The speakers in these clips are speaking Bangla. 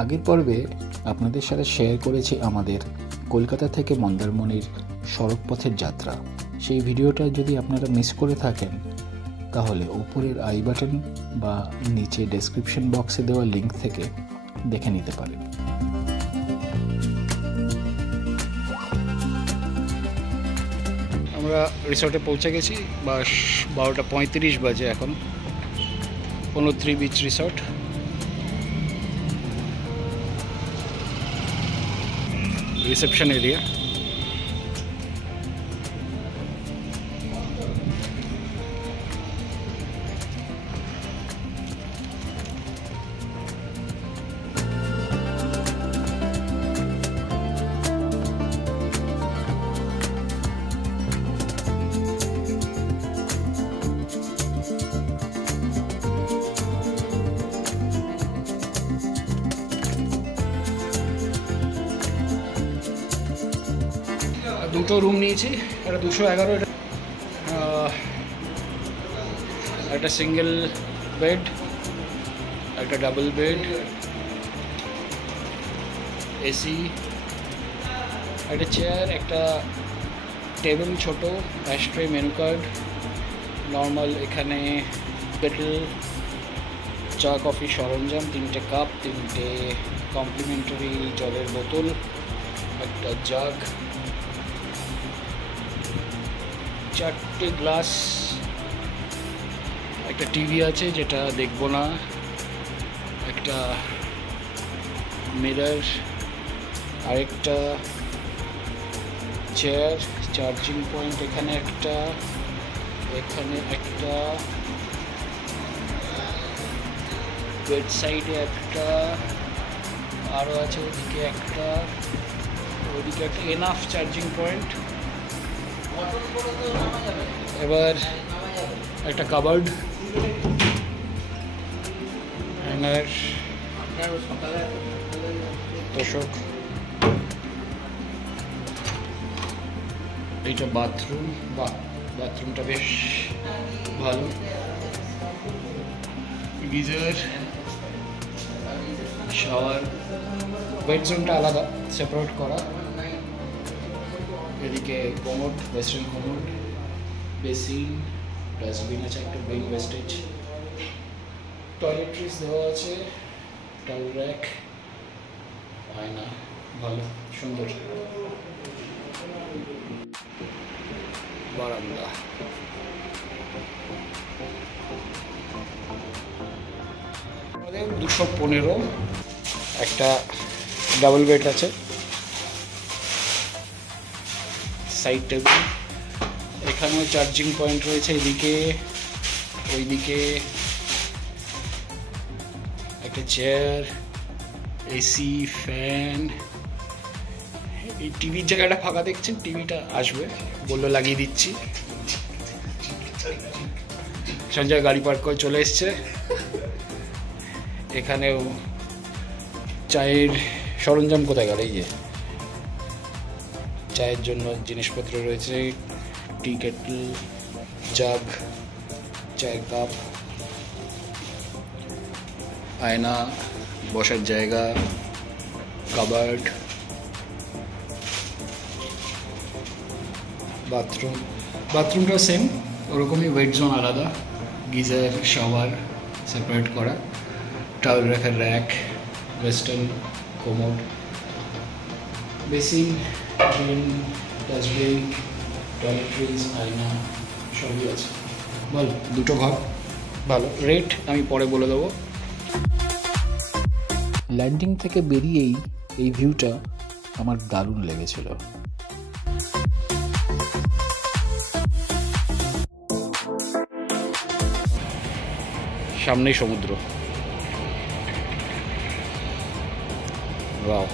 আগের পর্বে আপনাদের সাথে শেয়ার করেছি আমাদের কলকাতা থেকে মন্দারমণির সড়কপথের যাত্রা। সেই ভিডিওটা যদি আপনারা মিস করে থাকেন তাহলে উপরের আই বাটন বা নিচে ডেসক্রিপশন বক্সে দেওয়া লিঙ্ক থেকে দেখে নিতে পারেন। আমরা রিসর্টে পৌঁছে গেছি, 12:35 বাজে এখন। 3 বিচ রিসর্ট। Reception area. দুটো রুম নিয়েছি, একটা 211, একটা সিঙ্গেল বেড, একটা ডাবল বেড, এসি, একটা চেয়ার, একটা টেবিল, ছোট অ্যাশট্রে, মেনু কার্ড, নর্মাল এখানে কেটল, চা কফি সরঞ্জাম, 3টে কাপ, 3টে কমপ্লিমেন্টারি জলের বোতল, একটা জাগ, 4টে গ্লাস, একটা টিভি আছে যেটা দেখবো না, একটা মিরর, আরেকটা চেয়ার, চার্জিং পয়েন্ট এখানে একটা, বেড সাইডে একটা, আরও আছে ওদিকে একটা, এনাফ চার্জিং পয়েন্ট। এবার একটা কাবার্ড, হ্যাঙ্গার, তোষক, এইটা বাথরুম। বাথরুমটা বেশ ভালো, গিজার, শাওয়ার, বেড জোনটা আলাদা সেপারেট করা। এদিকে commode, western commode, basin, dustbin আছে, একটা ব্রেন ওয়েস্টেজ, টয়লেট্রিজ দেওয়া আছে, টাওয়েল র্যাক, আয়না, ভালো সুন্দর। বারান্দা, আমাদের 215, একটা ডাবল বেড আছে, সাইড টেবিল, এখানেও চার্জিং পয়েন্ট রয়েছে, এদিকে ওইদিকে একটা চেয়ার, এসি, ফ্যান। এই টিভির জায়গাটা ফাঁকা দেখছেন, টিভিটা আসবে বললো লাগিয়ে দিচ্ছি। সঞ্জয় গাড়ি পার্ক করে চলে এসছে। এখানেও চায়ের সরঞ্জাম কোথায় গেল, এই যে চায়ের জন্য জিনিসপত্র রয়েছে, টি কেটল, জাগ, চায়ের কাপ, আয়না, বসার জায়গা, কাবার্ড, বাথরুমটাও সেম ওরকমই, ওয়েট জোন আলাদা, গিজার, শাওয়ার সেপারেট করা, টাওয়েল রাখার rack, western commode, basin, drain, dustbin, toiletries, আয়না সবই আছে। বল, 2টো ঘর, ভালো। রেট আমি পরে বলে দেবো। ল্যান্ডিং থেকে বেরিয়েই এই ভিউটা আমার দারুণ লেগেছিল। সামনেই সমুদ্র। ওয়াও,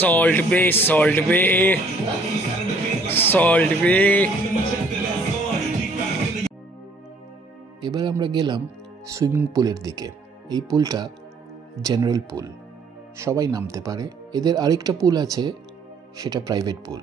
সল্ট বে, সল্ট বে, সল্ট বে। এবার আমরা গেলাম সুইমিং পুলের দিকে। এই পুলটা জেনারেল পুল, সবাই নামতে পারে। এদের আরেকটা পুল আছে, সেটা প্রাইভেট পুল।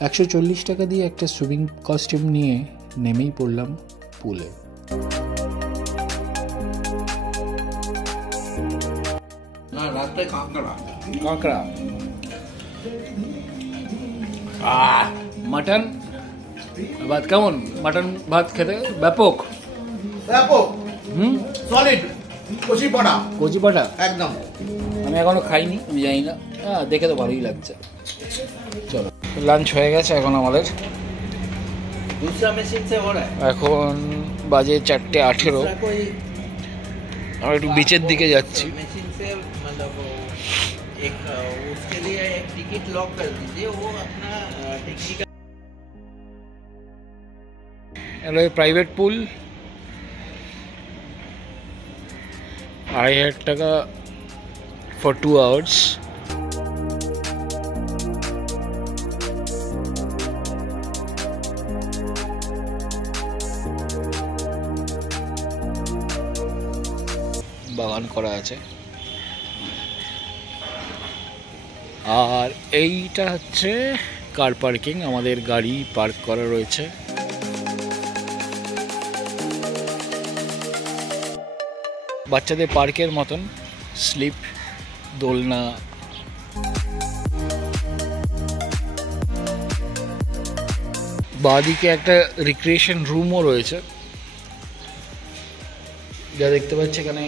140 টাকা দিয়ে একটা সুইমিং কস্টিউম নিয়ে নেমেই পড়লাম পুলে। কাঁকড়া, মাটন ভাত কেমন? মাটন ভাত খেতে ব্যাপক ব্যাপক সলিড কচি পাটা একদম। আমি এখনো খাইনি, আমি জানি না, দেখে তো ভালোই লাগছে। চলো, লাঞ্চ হয়ে গেছে এখন আমাদের। এখন বাজে 4:18। আমরা একটু বিচের দিকে যাচ্ছি। প্রাইভেট পুল, 2,500 টাকা for 2 hours। বাগান করা আছে। আর এইটা হচ্ছে কার পার্কিং, আমাদের গাড়ি পার্ক করা রয়েছে। বাচ্চাদের পার্কের মতন স্লিপ, দোলনা, বাঁদিকে একটা রিক্রিয়েশন রুমও রয়েছে। যা দেখতে পাচ্ছি এখানে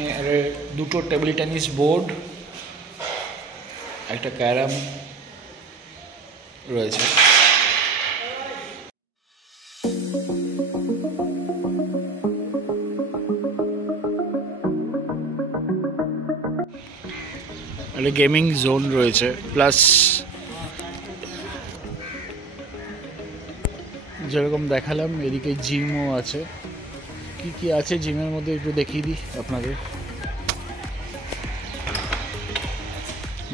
দুটো টেবিল টেনিস বোর্ড, একটা ক্যারাম রয়েছে। একটা গেমিং জোন রয়েছে, প্লাস যেরকম দেখালাম এদিকে জিমও আছে। কি কি আছে জিমের মধ্যে একটু দেখিয়ে দিই আপনাদের।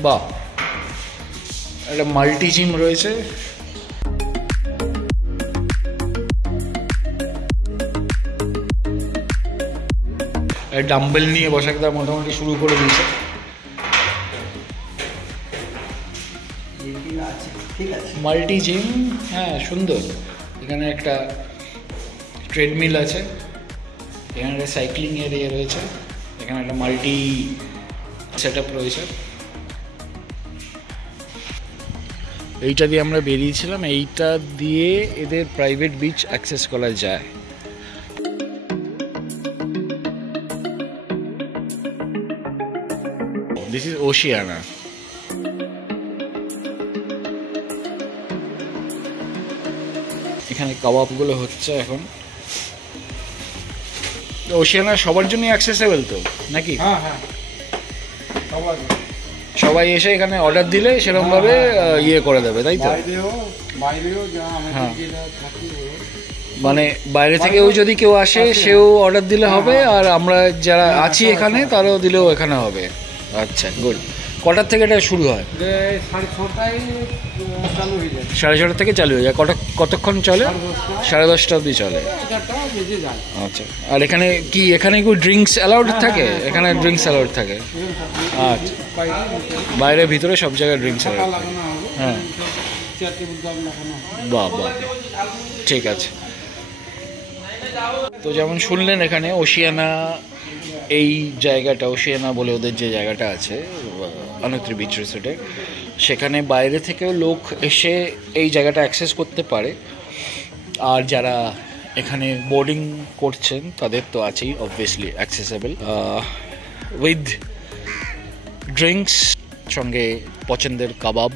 বাহ, একটা মাল্টি জিম রয়েছে। ডাম্বেল নিয়ে বসাটা মোটামুটি শুরু করে দিয়েছে। মাল্টি জিম, হ্যাঁ সুন্দর। এখানে একটা ট্রেডমিল আছে, এখানে একটা সাইক্লিং এরিয়া রয়েছে, এখানে একটা মাল্টি সেট আপ রয়েছে। এইটা দিয়ে আমরা বেরিয়েছিলাম, এইটা দিয়ে এদের প্রাইভেট বিচ অ্যাক্সেস করা যায়। This is Oceana. এখানে কাবাবগুলো হচ্ছে এখন। ওশিয়ানা সবার জন্য অ্যাক্সেসেবল তো নাকি? হ্যাঁ হ্যাঁ, সবাই এসে এখানে অর্ডার দিলে সেরকম ভাবে ইয়ে করে দেবে, তাই তো? হ্যাঁ, মানে বাইরে থেকেও যদি কেউ আসে সেও অর্ডার দিলে হবে, আর আমরা যারা আছি এখানে তারাও দিলেও এখানে হবে। আচ্ছা, গুড। কটার থেকে এটা শুরু হয়? 6:30 থেকে চালু হয়ে যায়। কতক্ষণ চলে? 10:30 অবধি চলে। আচ্ছা, আর এখানে কি এখানে কি ড্রিঙ্কস অ্যালাউড থাকে? এখানে ড্রিঙ্কস অ্যালাউড থাকে। আচ্ছা, বাইরে ভিতরে সব জায়গায় ড্রিঙ্কস অ্যালাউড থাকে। হ্যাঁ, বাহ বাহ, ঠিক আছে। তো যেমন শুনলেন এখানে ওশিয়ানা, এই জায়গাটা ওশিয়ানা বলে ওদের যে জায়গাটা আছে অনেকটা বিচ রিসোর্টে, সেখানে বাইরে থেকেও লোক এসে এই জায়গাটা অ্যাক্সেস করতে পারে। আর যারা এখানে বোর্ডিং করছেন তাদের তো আছেই অবভিয়াসলি অ্যাক্সেসেবল, উইথ ড্রিঙ্কস, সঙ্গে পছন্দের কাবাব।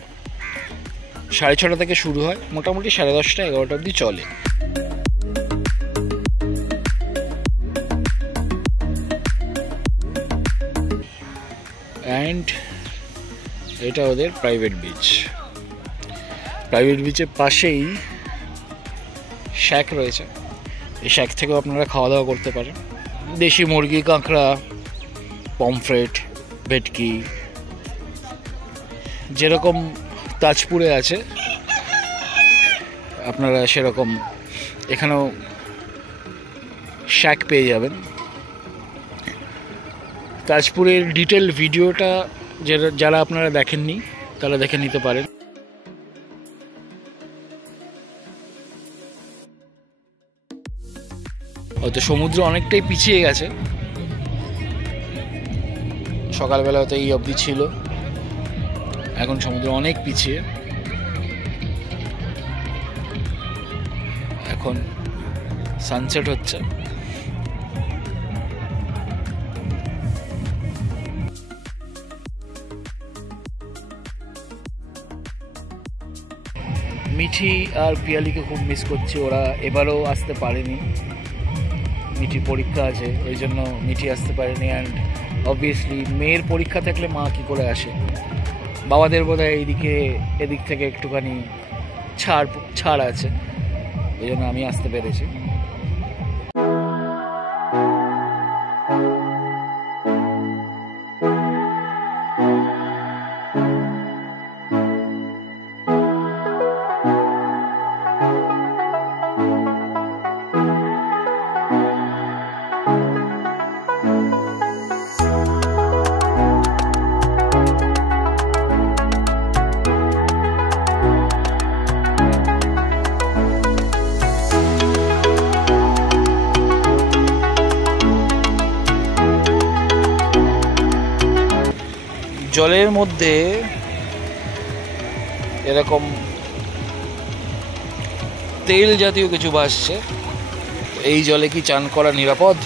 6:30 থেকে শুরু হয়, মোটামুটি 10:30 11টা অবধি চলে। অ্যান্ড এটা ওদের প্রাইভেট বিচ। প্রাইভেট বিচের পাশেই শ্যাক রয়েছে, এই শ্যাক থেকেও আপনারা খাওয়া দাওয়া করতে পারেন। দেশি মুরগি, কাঁকড়া, পমফ্রেট, ভেটকি, যেরকম তাজপুরে আছে আপনারা সেরকম এখানেও শ্যাক পেয়ে যাবেন। তাজপুরের ডিটেল ভিডিওটা যারা আপনারা দেখেননি তারা দেখে নিতে পারেন। হয়তো সমুদ্র অনেকটাই পিছিয়ে গেছে, সকালবেলা হয়তো এই অবধি ছিল, এখন সমুদ্র অনেক পিছিয়ে। এখন সানসেট হচ্ছে। মিঠি আর পিয়ালিকে খুব মিস করছি, ওরা এবারও আসতে পারেনি, মিঠি পরীক্ষা আছে ওই জন্য মিঠি আসতে পারেনি। অ্যান্ড অবভিয়াসলি মেয়ের পরীক্ষা থাকলে মা কী করে আসে, বাবাদের বোধহয় এদিক থেকে একটুখানি ছাড় আছে, ওই জন্য আমি আসতে পেরেছি। জলের মধ্যে এরকম তেল জাতীয় কিছু ভাসছে, এই জলে কি চান করা নিরাপদ?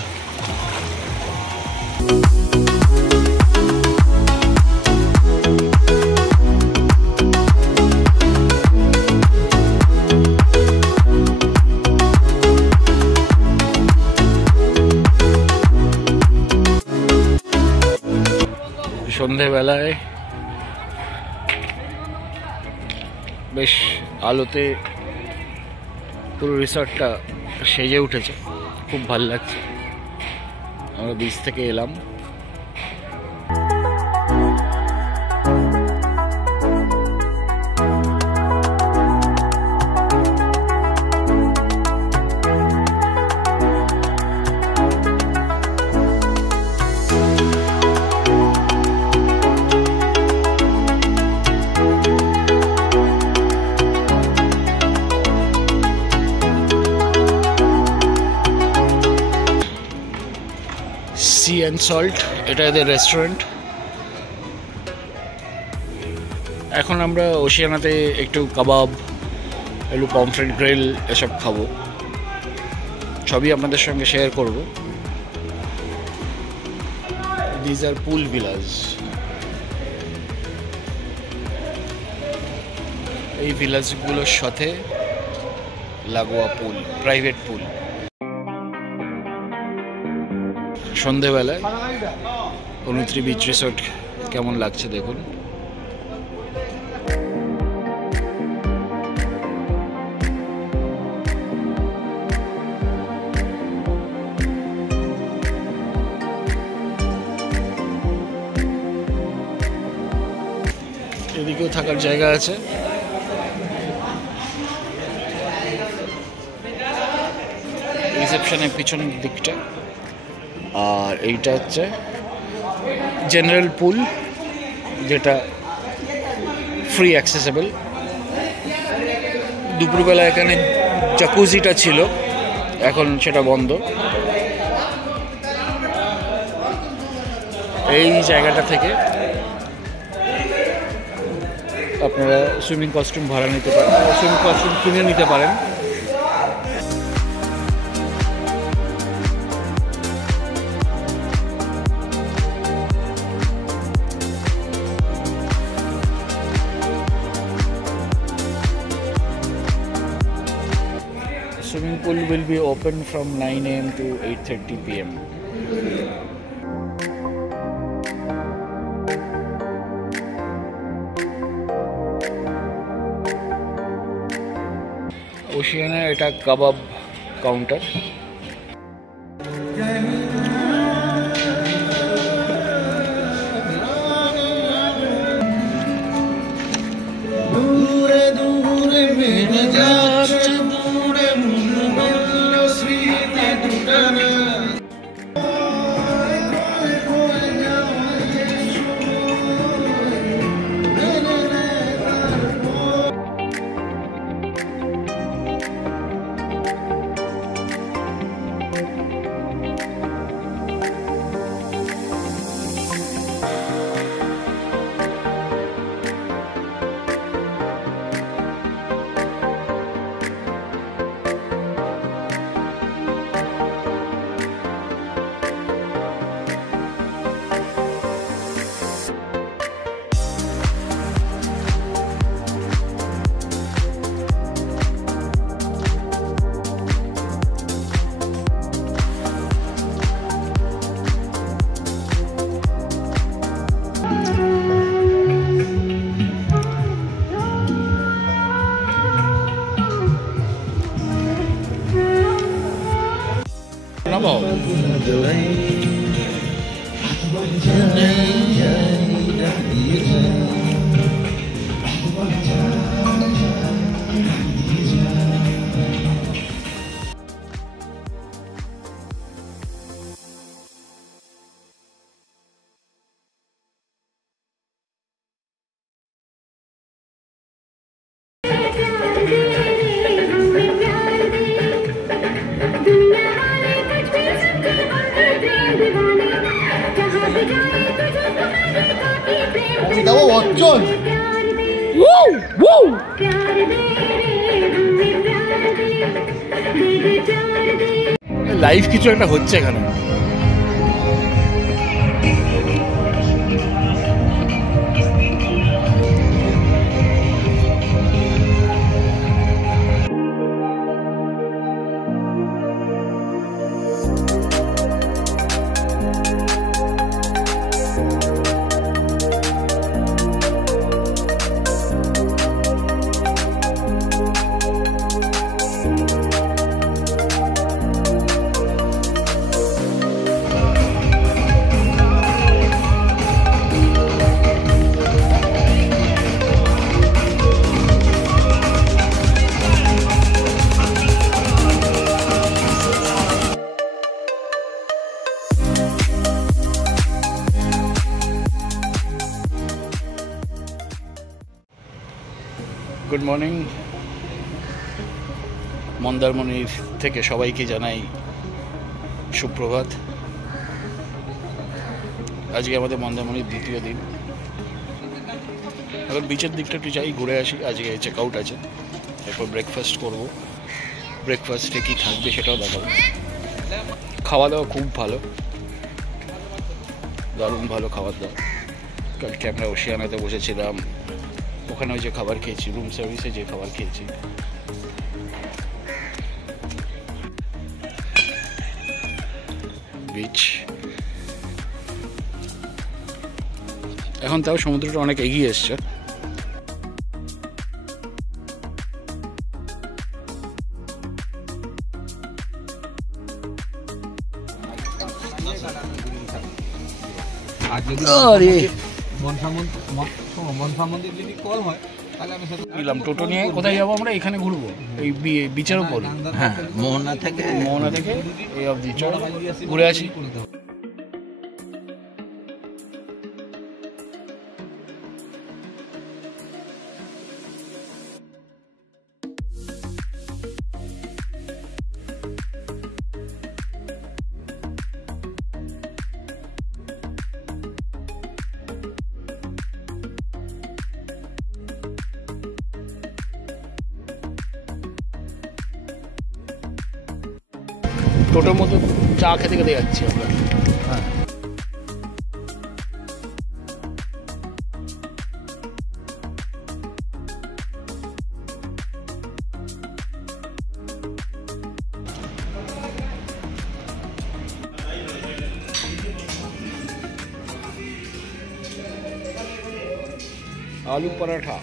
সন্ধেবেলায় বেশ আলোতে পুরো রিসর্টটা সেজে উঠেছে, খুব ভালো লাগছে। আমরা বিচ থেকে এলাম, সি অ্যান্ড সল্ট, এটা এদের রেস্টুরেন্ট। এখন আমরা ওশিয়ানাতে একটু কাবাব, একটু পমফ্রেট গ্রিল এসব খাবো, সবই আপনাদের সঙ্গে শেয়ার করব। দিজ আর পুল ভিলাজ, এই ভিলাজগুলোর সাথে লাগোয়া পুল, প্রাইভেট পুল। সন্ধেবেলায় 29 বিচ রিসোর্ট কেমন লাগছে দেখুন। এদিকেও থাকার জায়গা আছে, রিসেপশনের পিছনের দিকটা। আর এইটা হচ্ছে জেনারেল পুল, যেটা ফ্রি অ্যাক্সেসেবল। দুপুরবেলা এখানে জাকুজিটা ছিল, এখন সেটা বন্ধ। এই জায়গাটা থেকে আপনারা সুইমিং কস্টিউম ভাড়া নিতে পারেন, সুইমিং কস্টিউম কিনে নিতে পারেন। Swimming pool will be open from 9 AM to 8:30 PM. Oceana এটা কাবাব কাউন্টার। অর্জন লাইভ কিছু একটা হচ্ছে এখানে। গুড মর্নিং, মন্দারমণির থেকে সবাইকে জানাই সুপ্রভাত। আজকে আমাদের মন্দারমণির দ্বিতীয় দিন। এখন বিচের দিকটা একটু যাই, ঘুরে আসি। আজকে চেক আউট আছে, এরপর ব্রেকফাস্ট করবো। ব্রেকফাস্টে কী থাকবে সেটাও দেখাবো। খাওয়া দাওয়া খুব ভালো, দারুণ ভালো খাবার দাওয়া। কালকে আমরা ওশিয়ানাতে বসেছিলাম, ওখানে ওই যে খাবার খেয়েছি, রুম সার্ভিসে যে খাবার খেয়েছি। বিচ এখন তাও সমুদ্রটা অনেক এগিয়ে এসছে। টোটো নিয়ে কোথায় যাবো আমরা? এখানে ঘুরবো এই বিচের উপর। হ্যাঁ, মোহনা থেকে এই অবধি চল ঘুরে আসি। টোটোর মধ্যে চা খেতে খেতে যাচ্ছি আমরা। হ্যাঁ, আলু পরোটা।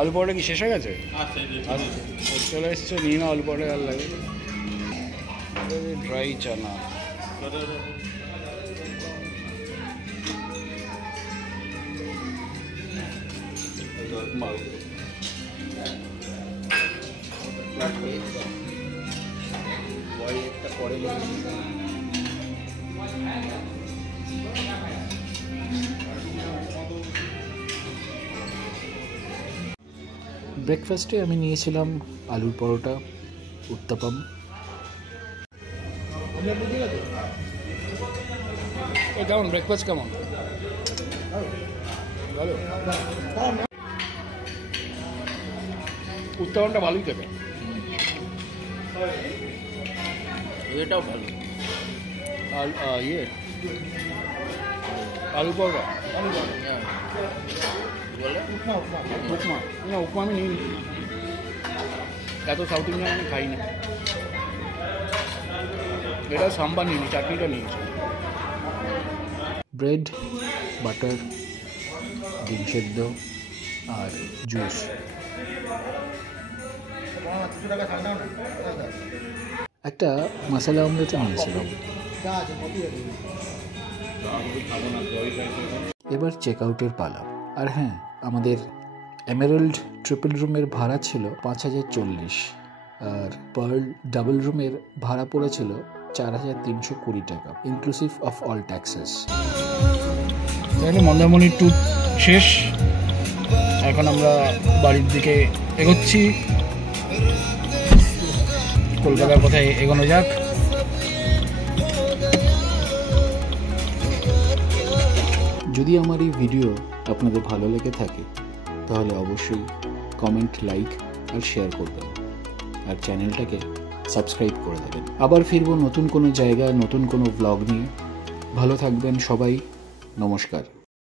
আলু পরোটা কি শেষ হয়ে গেছে? চলে এসছে, নিয়ে না আলু পরোটা। আর লাগে ড্রাই চানা, ব্রেকফাস্টে আমি নিয়েছিলাম আলুর পরোটা, উত্তাপাম। কেমন ব্রেকফাস্ট? কেমন? ভালো। উত্তাপামটা ভালোই খেতে, এটাও ভালো। আর আলু পরোটা উপমা না, উপমা আমি নিই, এত সাউথ ইন্ডিয়ান আমি খাই না। এটা সাম্বার নিই, চাটনিটা নিয়েছি। ব্রেড, বাটার, ডিম সেদ্ধ আর জুস। একটা মশলা অমলেটও নিয়েছিলাম। এবার চেক আউটের পালা। আর হ্যাঁ, আমাদের এমেরাল্ড ট্রিপল রুমের ভাড়া ছিল 5040, আর পার্ল ডাবল রুমের ভাড়া পড়েছিল 4320 টাকা, ইনক্লুসিভ অফ অল ট্যাক্সেস। তাহলে মন্দারমণির ট্যুর শেষ, এখন আমরা বাড়ির দিকে এগোচ্ছি। কলকাতার পথে এগোনো যাক। যদি আমার এই ভিডিও আপনাদের ভালো লেগে থাকে তাহলে অবশ্যই কমেন্ট, লাইক আর শেয়ার করবেন, আর চ্যানেলটাকে সাবস্ক্রাইব করে দেবেন। আবার ফিরবো নতুন কোনো জায়গায়, নতুন কোনো ব্লগ নিয়ে। ভালো থাকবেন সবাই, নমস্কার।